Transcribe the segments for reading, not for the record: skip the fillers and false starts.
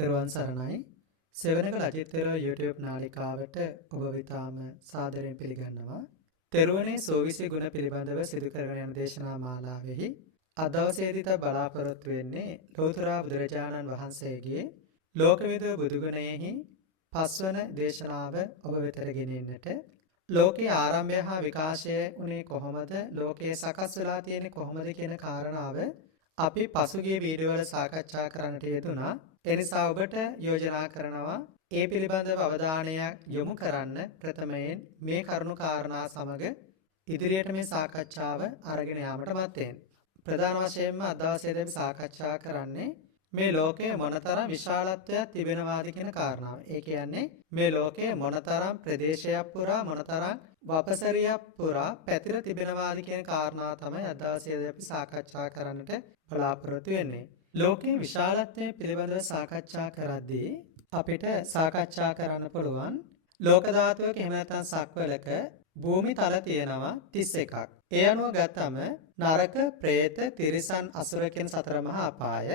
තෙරුවන් සරණයි. සෙවණක ලජිත්තර YouTube නාලිකාවට ඔබ විතාම සාදරයෙන් පිළිගන්නවා. තෙරුවනේ සෝවිසි ගුණ පිළිබඳව සිදු කරගෙන යන දේශනා මාලාවෙහි අද දවසේදීත බලාපොරොත්තු වෙන්නේ ලෝතර බුදුරජාණන් වහන්සේගේ ලෝකවිදු බුදුගුණයෙහි පස්වන දේශනාව ඔබ වෙතට ගෙනෙන්නට. ලෝකයේ ආරම්භය හා විකාශය උනේ කොහොමද? ලෝකයේ සකස් වෙලා තියෙන්නේ කොහොමද කියන කාරණාව අපි පසුගිය වීඩියෝ වල සාකච්ඡා කරන්නට යෙදුණා. ඒ නිසා ඔබට යෝජනා කරනවා ඒ පිළිබඳව අවධානයක් යොමු කරන්න ප්‍රථමයෙන් මේ කරුණු කාරණා සමග ඉදිරියට මේ සාකච්ඡාව අරගෙන යාමට මත්තෙන්. ප්‍රධාන වශයෙන්ම අද දවසේදී අපි සාකච්ඡා කරන්නේ මේ ලෝකයේ මොනතරම් විශාලත්වයක් තිබෙනවාද කියන කාරණාව. ඒ කියන්නේ මේ ලෝකයේ මොනතරම් ප්‍රදේශයක් පුරා මොනතරම් වපසරියක් පුරා පැතිර තිබෙනවාද කියන කාරණාව තමයි අද දවසේදී අපි සාකච්ඡා කරන්නට බලාපොරොත්තු වෙන්නේ. ලෝකයේ විශාලත්වය පිළිබඳව සාකච්ඡා කරද්දී අපිට සාකච්ඡා කරන්න පුළුවන් ලෝක ධාතුවක එහෙම නැත්නම් සක්වලක භූමි තල තියෙනවා 31ක්. ඒ අනුව ගත්තම නරක, പ്രേත, තිරිසන්, අසුර කියන සතර මහා අපාය,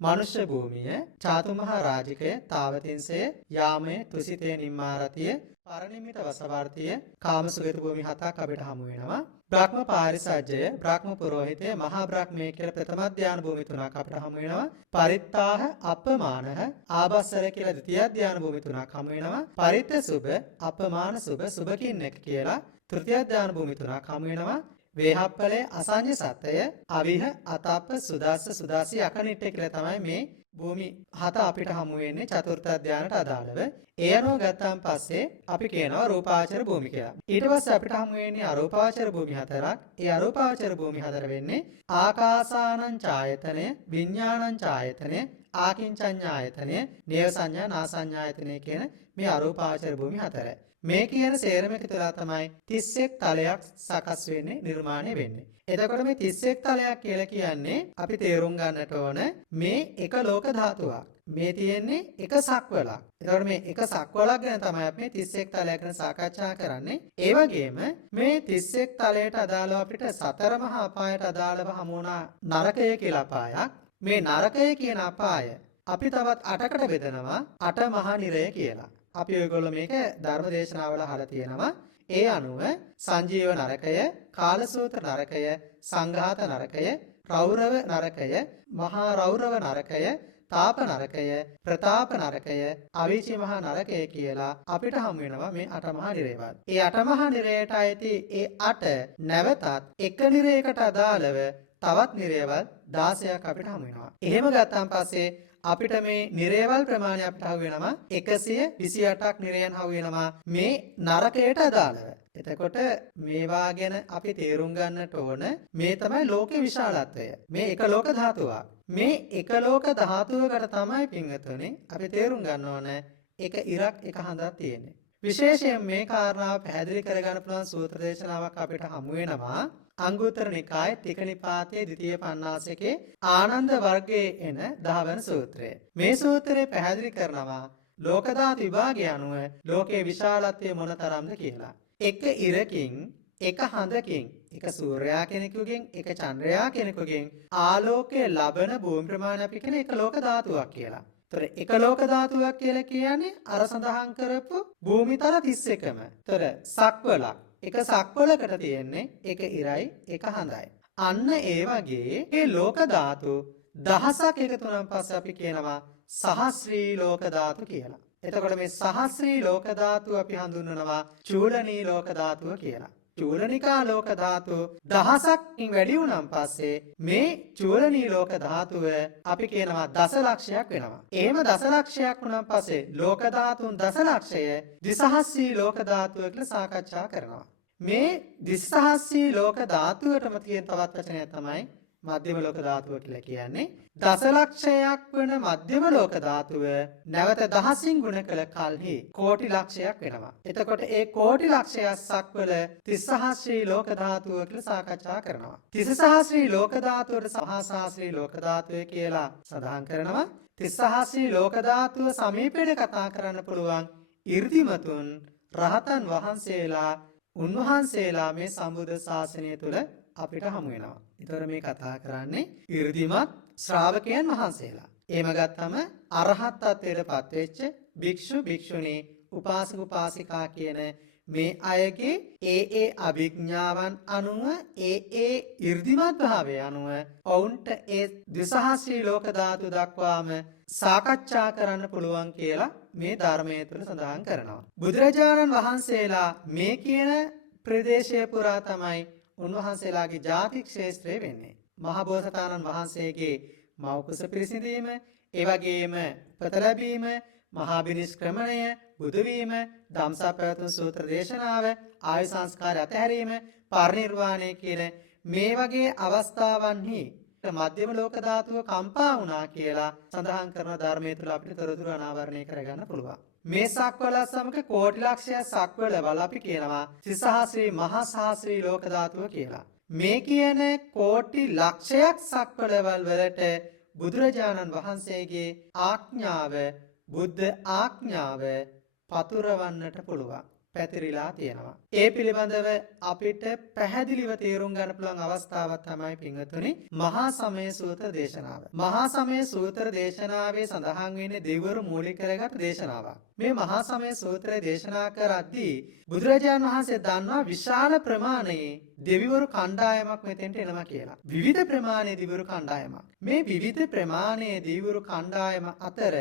මනුෂ්‍ය භූමිය, චාතු මහා රාජිකය, තාවතින්සය, යාමය, තුසිතේ, නිම්මාරතිය, පරිනිම්මිත වසවර්තිය, කාමසුගත භූමි 7ක් අපිට හමු වෙනවා. බ්‍රහ්ම පාරිසජ්ජය, බ්‍රහ්ම පුරෝහිතය, මහා බ්‍රහ්මයේ කියලා ප්‍රථම ධානය භූමි 3ක් අපිට හමු වෙනවා. පරිත්තාහ, අපමානහ, ආභස්සර කියලා ද්විතිය ධානය භූමි 3ක් හමු වෙනවා. පරිත්ත සුභ, අපමාන සුභ, සුභකින්නක කියලා තෘතිය ධානය භූමි 3ක් හමු වෙනවා. වේහප්පලේ, අසංජ සතය, අවිහ, අතප්ප, සුදාස්ස, සුදාසි, අකනිට්ඨ කියලා තමයි මේ භූමි 7 අපිට හමු වෙන්නේ චතුර්ථ ධානයට අදාළව. ඒ අනුව ගත්තාන් පස්සේ අපි කියනවා රූපාවචර භූමි කියලා. ඊට පස්සේ අපිට හමු වෙන්නේ අරූපාවචර භූමි 4ක්. ඒ අරූපාවචර භූමි 4 වෙන්නේ ආකාසානං ඡායතනය, විඥානං ඡායතනය, ආකින්චඤ්ඤායතනය, නේව සංඥා, නාසඤ්ඤායතනය කියන මේ අරූපාවචර භූමි 4. මේ කියන සේරම එකතුලා තමයි 31 තලයක් සකස් වෙන්නේ, නිර්මාණය වෙන්නේ. එතකොට මේ 31 තලයක් කියලා කියන්නේ අපි තේරුම් ගන්නට ඕන මේ එක ලෝක ධාතුවක්. මේ තියෙන්නේ එක සක්වලක්. එතකොට මේ එක සක්වලක් ගැන තමයි අපි මේ 31 තලයක් ගැන සාකච්ඡා කරන්නේ. ඒ වගේම මේ 31 තලයට අදාළව අපිට සතර මහා අපායට අදාළව හමු වුණා නරකය කියලා අපායක්. මේ නරකය කියන අපාය අපි තවත් 8කට බෙදනවා. 8 මහා නිරය කියලා. අපි ඔයගොල්ලෝ මේක ධර්ම දේශනාවල අහලා තියෙනවා. ඒ අනුව සංජීව නරකය, කාලසූත්‍ර නරකය, සංඝාත නරකය, රෞරව නරකය, මහා රෞරව නරකය, තාප නරකය, ප්‍රතාප නරකය, අවීචි මහා නරකය කියලා අපිට හමු වෙනවා මේ 8 මහා නිරේවල්. ඒ 8 මහා නිරයට අයිති ඒ 8 නැවතත් එක නිරයකට අදාළව තවත් නිරේවල් 16ක් අපිට හමු වෙනවා. එහෙම ගත්තාන් පස්සේ අපිට මේ නිරේවල් ප්‍රමාණය අපිට හවු වෙනවා 128ක් නිරයන් හවු වෙනවා මේ නරකයට අදාළව. එතකොට මේවා ගැන අපි තේරුම් ගන්නට ඕන මේ තමයි ලෝකේ විශාලත්වය. මේ එක ලෝක ධාතුවක්. මේ එක ලෝක ධාතුවකට තමයි පින්වතුනි අපි තේරුම් ගන්න ඕන එක ඉරක් එක හඳක් තියෙන්නේ. විශේෂයෙන් මේ කාරණාව පැහැදිලි කරගන්න පුළුවන් සූත්‍ර දේශනාවක් අපිට හමු වෙනවා. අංගුත්තර නිකායේ තික නිපාතයේ ද්විතීය පඤ්ඤාසකේ ආනන්ද වර්ගයේ එන 10 වන සූත්‍රය. මේ සූත්‍රය පැහැදිලි කරනවා ලෝක ධාතු විභාගය අනුව ලෝකයේ විශාලත්වය මොනතරම්ද කියලා. එක ඉරකින්, එක හඳකින්, එක සූර්යයා කෙනෙකුගෙන්, එක චන්ද්‍රයා කෙනෙකුගෙන් ආලෝකය ලබන භූමි ප්‍රමාණය අපි කියන එක ලෝක ධාතුවක් කියලා. තොර එක ලෝක ධාතුවක් කියලා කියන්නේ අර සඳහන් කරපු භූමිතල 31ම. තොර සක්වලක්. එක සක්වලකට තියෙන්නේ එක ඉරයි එක හඳයි. අන්න ඒ වගේ මේ ලෝක ධාතු දහසක් එකතු වුණාන් පස්සේ අපි කියනවා සහස්‍රී ලෝක ධාතු කියලා. එතකොට මේ සහස්‍රී ලෝක ධාතු අපි හඳුන්වනවා චූලනී ලෝක ධාතුව කියලා. චූලනිකා ලෝක ධාතු දහසක්කින් වැඩි වුණාන් පස්සේ මේ චූලනී ලෝක ධාතුව අපි කියනවා දසලක්ෂයක් වෙනවා. එහෙම දසලක්ෂයක් වුණාන් පස්සේ ලෝක ධාතුන් දසලක්ෂය දිසහස්සී ලෝක ධාතුව කියලා සාකච්ඡා කරනවා. මේ දිසහස්සී ලෝක ධාතුවටම තියෙන තවත් වචනයක් තමයි මධ්‍යම ලෝක ධාතුව කියලා කියන්නේ. දසලක්ෂයක් වන මධ්‍යම ලෝක ධාතුව නැවත දහසින් ගුණ කළ කල්හි කෝටි ලක්ෂයක් වෙනවා. එතකොට ඒ කෝටි ලක්ෂයක් සක්වල 30000 ලෝක ධාතුව කියලා සාකච්ඡා කරනවා. 30000 ලෝක ධාතුවට සහස්‍රී ලෝක ධාතුව කියලා සඳහන් කරනවා. 30000 ලෝක ධාතුව සමීපයට කතා කරන්න පුළුවන් 이르දිමතුන් රහතන් වහන්සේලා උන්වහන්සේලා මේ සම්බුද්ධ ශාසනය තුල අපිට හමු වෙනවා. ඒතර මේ කතා කරන්නේ 이르දිමත් ශ්‍රාවකයන් වහන්සේලා. එහෙම ගත්තම අරහත් ත්වයටපත් වෙච්ච භික්ෂු භික්ෂුණී උපාසක උපාසිකා කියන මේ අයගේ ඒ අභිඥාවන් අනුව ඒ 이르දිමත් භාවය අනුව ඔවුන්ට ඒ ද්විසහස්‍රී ලෝක ධාතු දක්වාම සාකච්ඡා කරන්න පුළුවන් කියලා මේ ධර්මයේ තුල සඳහන් කරනවා. බුදුරජාණන් වහන්සේලා මේ කියන ප්‍රදේශය පුරා තමයි උන්වහන්සේලාගේ ජාතික් ක්ෂේත්‍රය වෙන්නේ. මහා බෝසතාණන් වහන්සේගේ මෞකස පිරිසිඳීම, ඒ වගේම උපත ලැබීම, මහා බිනිෂ්ක්‍රමණය, බුදු වීම, ධම්සක් පැවතුම් සූත්‍ර දේශනාව, ආයු සංස්කාර අතහැරීම, පරිනිර්වාණය කියන මේ වගේ අවස්ථාවන්හි මධ්‍යම ලෝක ධාතුව කම්පා වුණා කියලා සඳහන් කරන ධර්මයේ තුල අපිට තොරතුරු අනාවරණය කරගන්න පුළුවන්. මේ සක්වල සමග කෝටි ලක්ෂය සක්වලවල අපි කියනවා ත්‍රිසහස්‍රී මහා සහස්‍රී ලෝක ධාතුව කියලා. මේ කියන කෝටි ලක්ෂයක් සක්වලවල් වලට බුදුරජාණන් වහන්සේගේ ආඥාව, බුද්ධ ආඥාව පතුරවන්නට පුළුවන්. පැතිරිලා තියෙනවා. ඒ පිළිබඳව අපිට පැහැදිලිව තේරුම් ගන්න පුළුවන් අවස්ථාවක් තමයි පින්වතුනි මහා සමය සූත්‍ර දේශනාව. මහා සමය සූත්‍ර දේශනාවේ සඳහන් වෙන්නේ දෙවිවරු මූලික කරගත් දේශනාවක්. මේ මහා සමය සූත්‍රය දේශනා කරද්දී බුදුරජාණන් වහන්සේ දන්නවා විශාල ප්‍රමාණයේ දෙවිවරු කණ්ඩායමක් මෙතෙන්ට එනවා කියලා. විවිධ ප්‍රමාණයේ දෙවිවරු කණ්ඩායමක්. මේ විවිධ ප්‍රමාණයේ දෙවිවරු කණ්ඩායම අතර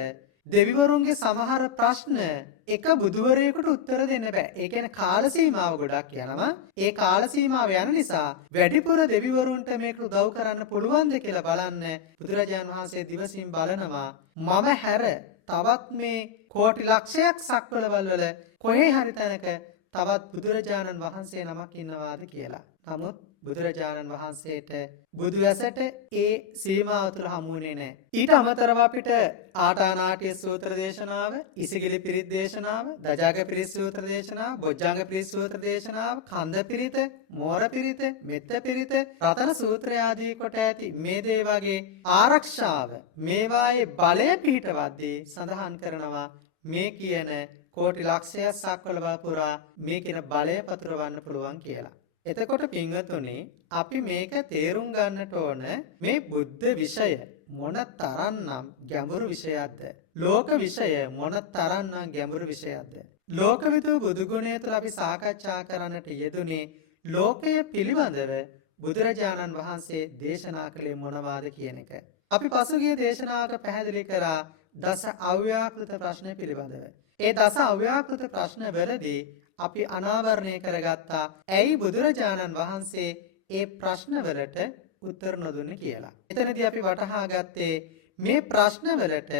දෙවිවරුන්ගේ සමහර ප්‍රශ්න එක බුදුවරයෙකුට උත්තර දෙන්න බෑ. ඒ කියන්නේ කාල සීමාව ගොඩක් යනවා. ඒ කාල සීමාව යන නිසා වැඩිපුර දෙවිවරුන්ට මේක උදව් කරන්න පුළුවන්ද කියලා බලන්න බුදුරජාණන් වහන්සේ දිවසින් බලනවා. මම හැර තවත් මේ කෝටි ලක්ෂයක් සක්වලවල් වල කොහේ හරි තැනක තවත් බුදුරජාණන් වහන්සේ නමක් ඉන්නවාද කියලා. නමුත් බුදුරජාණන් වහන්සේට බුදු ඇසට ඒ සීමාව තුළ හමු වුණේ නැහැ. ඊට අමතරව අපිට ආටානාටිය සූත්‍ර දේශනාව, ඉසිගිලි පිරිත් දේශනාව, දජාග පිරිත් සූත්‍ර දේශනාව, බොජ්ජංග පිරිත් සූත්‍ර දේශනාව, කන්ද පිරිත, මෝර පිරිත, මෙත්ත පිරිත, රතන සූත්‍රය ආදී කොට ඇති මේ දේ වගේ ආරක්ෂාව මේවායේ බලය පිහිටවද්දී සඳහන් කරනවා මේ කියන කෝටි ලක්ෂයක් සක්වල පුරා මේ කියන බලය පතුරවන්න පුළුවන් කියලා. එතකොට පින්වතුනි අපි මේක තේරුම් ගන්නට ඕන මේ බුද්ධ විෂය මොන තරම්නම් ගැඹුරු විෂයක්ද? ලෝක විෂය මොන තරම්නම් ගැඹුරු විෂයක්ද? ලෝකවිදු බුදු ගුණය තුළ අපි සාකච්ඡා කරන්නට යෙදුනේ ලෝකය පිළිබඳව බුදුරජාණන් වහන්සේ දේශනා කළේ මොනවාද කියන එක. අපි පසුගිය දේශනාවක පැහැදිලි කරා දස අව්‍යාකෘත ප්‍රශ්න පිළිබඳව. ඒ දස අව්‍යාකෘත ප්‍රශ්න වලදී අපි අනාවරණය කරගත්තා ඇයි බුදුරජාණන් වහන්සේ ඒ ප්‍රශ්නවලට උත්තර නොදුන්නේ කියලා. එතනදී අපි වටහා ගත්තේ මේ ප්‍රශ්නවලට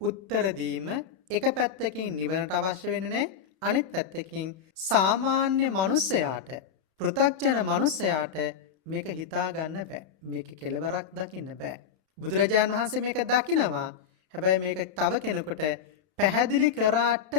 උත්තර දීම එක පැත්තකින් නිවනට අවශ්‍ය වෙන්නේ නැහැ, අනිත් පැත්තකින් සාමාන්‍ය මිනිසයාට, පෘථග්ජන මිනිසයාට මේක හිතා ගන්න බෑ. මේක කෙලවරක් දකින්න බෑ. බුදුරජාණන් වහන්සේ මේක දකිනවා. හැබැයි මේක තව කෙනෙකුට පැහැදිලි කරාට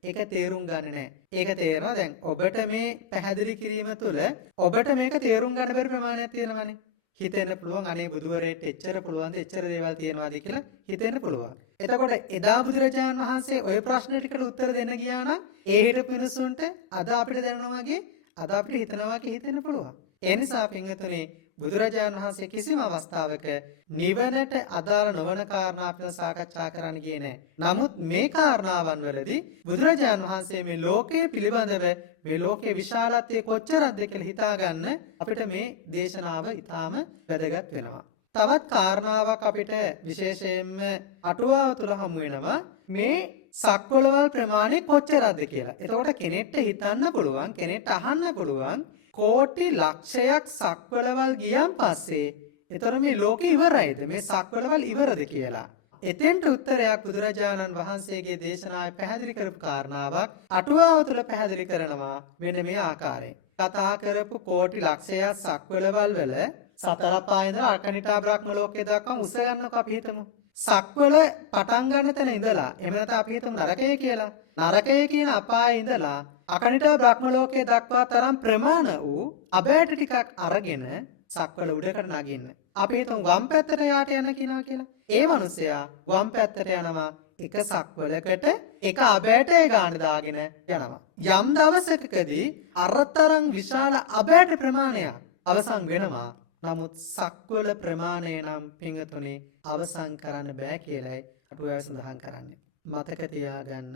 ඒක තේරුම් ගන්නේ නැහැ. ඒක තේරෙනවා දැන් ඔබට මේ පැහැදිලි කිරීම තුළ ඔබට මේක තේරුම් ගන්න බැරි ප්‍රමාණයක් තියෙනවානේ. හිතෙන්න පුළුවන් අනේ බුදුවරයෙක්ට එච්චර පුළුවන්ද, එච්චර දේවල් තියෙනවාද කියලා හිතෙන්න පුළුවන්. එතකොට එදා බුදුරජාණන් වහන්සේ ওই ප්‍රශ්න ටිකට උත්තර දෙන්න ගියා නම් ඒ හිටපු මිනිසුන්ට අද අපිට දැනෙනවා වගේ අද අපිට හිතනවා වගේ හිතෙන්න පුළුවන්. ඒ නිසා පින්වතුනි බුදුරජාණන් වහන්සේ කිසිම අවස්ථාවක නිවනට අදාළ නොවන කාරණා අපිට සාකච්ඡා කරන්න ගියේ නැහැ. නමුත් මේ කාරණාවන් වලදී බුදුරජාණන් වහන්සේ මේ ලෝකයේ පිළිබඳව මේ ලෝකයේ විශාලත්වය කොච්චරද කියලා හිතාගන්න අපිට මේ දේශනාව ඉතාම වැදගත් වෙනවා. තවත් කාරණාවක් අපිට විශේෂයෙන්ම අටුවාව තුළ හමු වෙනවා මේ සක්වලවල් ප්‍රමාණය කොච්චරද කියලා. එතකොට කෙනෙක්ට හිතන්න පුළුවන්, කෙනෙක්ට අහන්න පුළුවන් කෝටි ලක්ෂයක් සක්වලවල් ගියන් පස්සේ එතකොට මේ ලෝකෙ ඉවරයිද? මේ සක්වලවල් ඉවරද කියලා. එතෙන්ට උත්තරයක් බුදුරජාණන් වහන්සේගේ දේශනාවේ පැහැදිලි කරපු කාරණාවක් අටුවාව තුළ පැහැදිලි කරනවා මෙන්න මේ ආකාරයෙන්. කතා කරපු කෝටි ලක්ෂයක් සක්වලවල් වල සතර පායේ ඉඳලා අකනිටා බ්‍රහ්ම ලෝකයේ දක්වා උස ගන්නකො අපි හිතමු. සක්වල පටන් ගන්න තැන ඉඳලා එහෙම නැත්නම් අපි හිතමු නරකය කියලා. නරකය කියන අපායේ ඉඳලා අකනිටා බ්‍රහ්ම ලෝකයේ දක්වා තරම් ප්‍රමාණ වූ අබෑට ටිකක් අරගෙන සක්වල උඩකට නගින්න. අපි හිතමු වම් පැත්තට යාට යන කෙනා කියලා. ඒ මිනිසයා වම් පැත්තට යනවා එක සක්වලකට එක අබෑටේ ගාන දාගෙන යනවා. යම් දවසකදී අරතරන් විශාල අබෑට ප්‍රමාණයක් අවසන් වෙනවා. නමුත් සක්වල ප්‍රමාණය නම් පිංගතුනේ අවසන් කරන්න බෑ කියලායි අටුවාව සඳහන් කරන්නේ. මතක තියාගන්න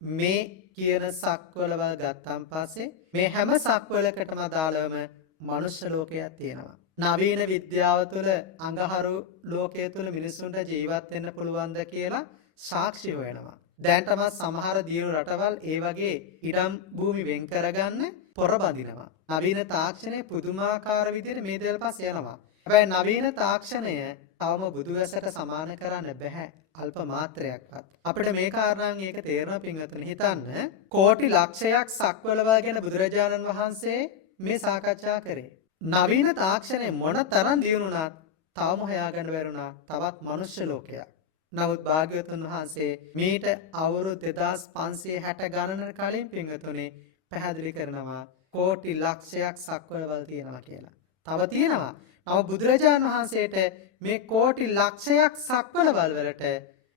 මේ කියන සක්වලවල් ගත්තාන් පස්සේ මේ හැම සක්වලකටම අදාළවම මනුෂ්‍ය ලෝකයක් තියෙනවා. නවීන විද්‍යාව තුළ අඟහරු ලෝකයේ තුළ මිනිසුන්ට ජීවත් වෙන්න පුළුවන්ද කියලා සාක්ෂි හොයනවා. දැන්ටම සමහර දියුණු රටවල් ඒ වගේ ඉඩම් භූමි වෙන් කරගන්න පොර බඳිනවා. නවීන තාක්ෂණය පුදුමාකාර විදිහට මේ දේවල් පස්සේ යනවා. හැබැයි නවීන තාක්ෂණය තවම බුදුවැසට සමාන කරන්න බෑ. අල්ප මාත්‍රයක්වත්. අපිට මේ කාරණාන් ඒක තේරෙනවා පින්වතුනි. හිතන්න කෝටි ලක්ෂයක් සක්වලවල් ගැන බුදුරජාණන් වහන්සේ මේ සාකච්ඡා කරේ. නවීන තාක්ෂණය මොන තරම් දියුණුණත් තවම හොයාගන්න බැරුණා තවත් මනුෂ්‍ය ලෝකයක්. නමුත් භාග්‍යවතුන් වහන්සේ මීට අවුරුදු 2560 ගණනකට කලින් පින්වතුනි පැහැදිලි කරනවා කෝටි ලක්ෂයක් සක්වලවල් තියෙනවා කියලා. තව තියෙනවා. නමුත් බුදුරජාණන් වහන්සේට මේ කෝටි ලක්ෂයක් සක්වලවල් වලට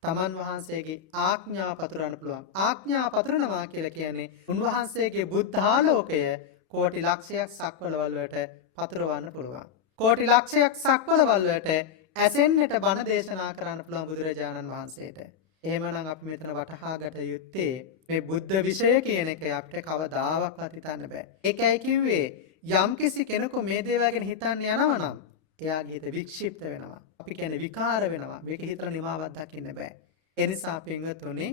තමන් වහන්සේගේ ආඥා පතුරවන්න පුළුවන්. ආඥා පතුරනවා කියලා කියන්නේ උන්වහන්සේගේ බුද්ධාලෝකය කෝටි ලක්ෂයක් සක්වලවල් වලට පතුරවන්න පුළුවන්. කෝටි ලක්ෂයක් සක්වලවල් වලට ඇසෙන්නට බණ දේශනා කරන්න පුළුවන් බුදුරජාණන් වහන්සේට. එහෙමනම් අපි මෙතන වටහාගත යුත්තේ මේ බුද්ධ විෂය කියන එක අපිට කවදාවත් හිතන්න බෑ. ඒකයි කිව්වේ යම්කිසි කෙනෙකු මේ දේවල් ගැන හිතන්න යනවා නම් එයාගේ හිත වික්ෂිප්ත වෙනවා. අපි කියන්නේ විකාර වෙනවා. මේක හිතලා නිමාවක් දකින්න බෑ. ඒ නිසා පින්වතුනි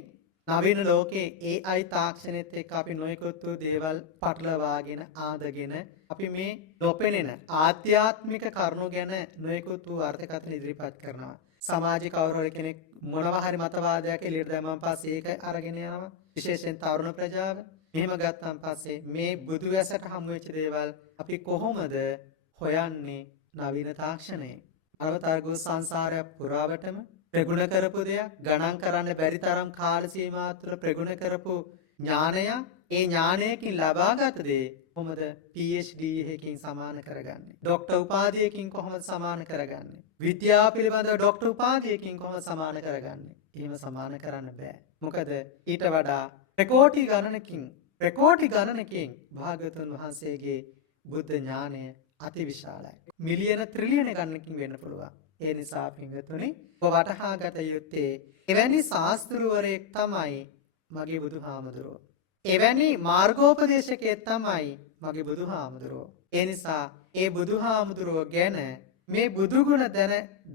නවීන ලෝකයේ AI තාක්ෂණයත් එක්ක අපි නොයෙකුත් දේවල් පටලවාගෙන ආදගෙන අපි මේ නොපෙනෙන ආධ්‍යාත්මික කරුණු ගැන නොයෙකුත් අර්ථකථන ඉදිරිපත් කරනවා. සමාජික කවුරු කෙනෙක් මොනවා හරි මතවාදයක් එළියට දැම්මන් පස්සේ ඒක අරගෙන යනවා. විශේෂයෙන් තරුණ ප්‍රජාව. මෙහෙම ගත්තන් පස්සේ මේ බුදු වැසට හමු වෙච්ච දේවල් අපි කොහොමද හොයන්නේ නවීන තාක්ෂණයේ? අරවතරගෝ සංසාරය පුරාවටම ප්‍රගුණ කරපු දෙයක් ගණන් කරන්න බැරි තරම් කාල සීමාව තුළ ප්‍රගුණ කරපු ඥානය ඒ ඥානයකින් ලබාගත දේ කොහොමද PhD එකකින් සමාන කරගන්නේ? ડોක්ටර් උපාධියකින් කොහොමද සමාන කරගන්නේ? විද්‍යාව පිළිබඳව ડોක්ටර් උපාධියකින් කොහොමද සමාන කරගන්නේ? එහෙම සමාන කරන්න බෑ. මොකද ඊට වඩා ප්‍රකෝටි ගණනකින් භාග්‍යවතුන් වහන්සේගේ බුද්ධ ඥානය අතිවිශාලයි. මිලියන ත්‍රිලියන ගණනකින් වෙන්න පුළුවන්. ඒ නිසා පින්වතුනි ඔබ වටහා ගත යුත්තේ එවැනි ශාස්ත්‍රවරයෙක් තමයි මගේ බුදුහාමුදුරුවෝ. එවැනි මාර්ගෝපදේශකයෙක් තමයි මගේ බුදුහාමුදුරුවෝ. ඒ නිසා ඒ බුදුහාමුදුරුවෝ ගැන මේ බුදුගුණ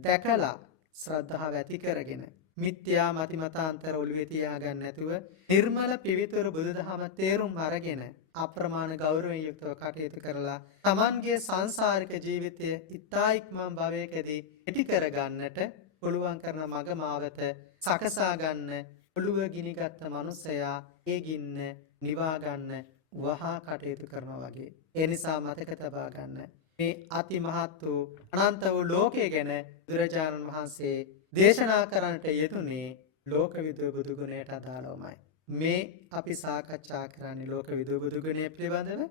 දැකලා ශ්‍රද්ධාව ඇති කරගෙන මිත්‍යා මතිමතාන්තර ඔළුවේ තියාගන්න නැතුව නිර්මල පිවිතුරු බුදුදහම තේරුම් අරගෙන අප්‍රමාණ ගෞරවයෙන් යුක්තව කටයුතු කරලා Tamanගේ සංසාරික ජීවිතය ඉතා ඉක්මන් භවයකදී ඉටි කරගන්නට පුළුවන් කරන මඟ මාවත සකසා ගන්න ඔළුව ගිනිගත් මනුස්සයා ඒ ගින්න නිවා ගන්න වහා කටයුතු කරනවා වගේ. ඒ නිසා මතක තබා ගන්න මේ අති මහත් වූ අනන්ත වූ ලෝකය ගැන බුදුරජාණන් වහන්සේ දේශනා කරන්නට යෙදුනේ ලෝකවිදූ බුදුගුණයට අදාළවමයි. මේ අපි සාකච්ඡා කරන්නේ ලෝකවිදූ බුදුගුණය පිළිබඳව.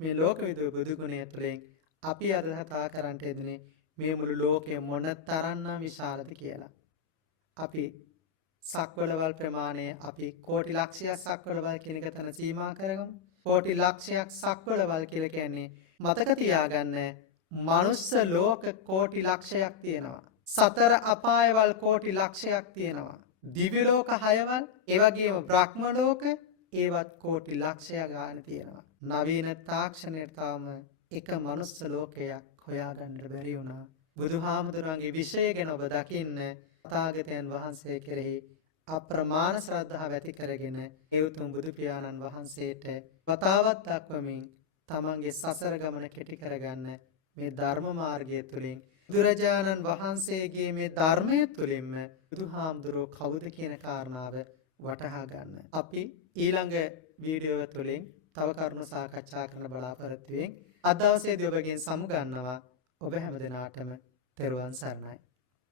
මේ ලෝකවිදූ බුදුගුණය තුළින් අපි අද කතා කරන්නට යෙදුනේ මේ මුළු ලෝකය මොන තරම්නම් විශාලද කියලා. අපි සක්වලවල් ප්‍රමාණය අපි කෝටි ලක්ෂයක් සක්වලවල් කියන එක තන සීමා කරගමු. කෝටි ලක්ෂයක් සක්වලවල් කියලා කියන්නේ මතක තියාගන්න මනුස්ස ලෝක කෝටි ලක්ෂයක් තියෙනවා. සතර අපායවල් කෝටි ලක්ෂයක් තියෙනවා. දිව්‍ය ලෝක 6වල්, ඒ වගේම බ්‍රහ්ම ලෝක ඒවත් කෝටි ලක්ෂයක් ගාන තියෙනවා. නවීන තාක්ෂණයට තාම එක මනුස්ස ලෝකයක් හොයාගන්න බැරි වුණා. බුදුහාමුදුරන්ගේ විෂය ගැන ඔබ දකින්න තථාගතයන් වහන්සේ කෙරෙහි අප්‍රමාණ ශ්‍රද්ධාව ඇති කරගෙන ඒ උතුම් බුදු පියාණන් වහන්සේට වතාවක් දක්වමින් තමන්ගේ සසර ගමන කෙටි කරගන්න මේ ධර්ම මාර්ගය තුලින් බුදුරජාණන් වහන්සේගේ මේ ධර්මය තුලින්ම බුදුහාමුදුරුවෝ කවුද කියන කාරණාව වටහා ගන්න. අපි ඊළඟ වීඩියෝ තුලින් තව කරුණු සාකච්ඡා කරන්න බලාපොරොත්තු වෙමින් අද දවසේදී ඔබගෙන් සමු ගන්නවා. ඔබ හැම දිනාටම තෙරුවන් සරණයි.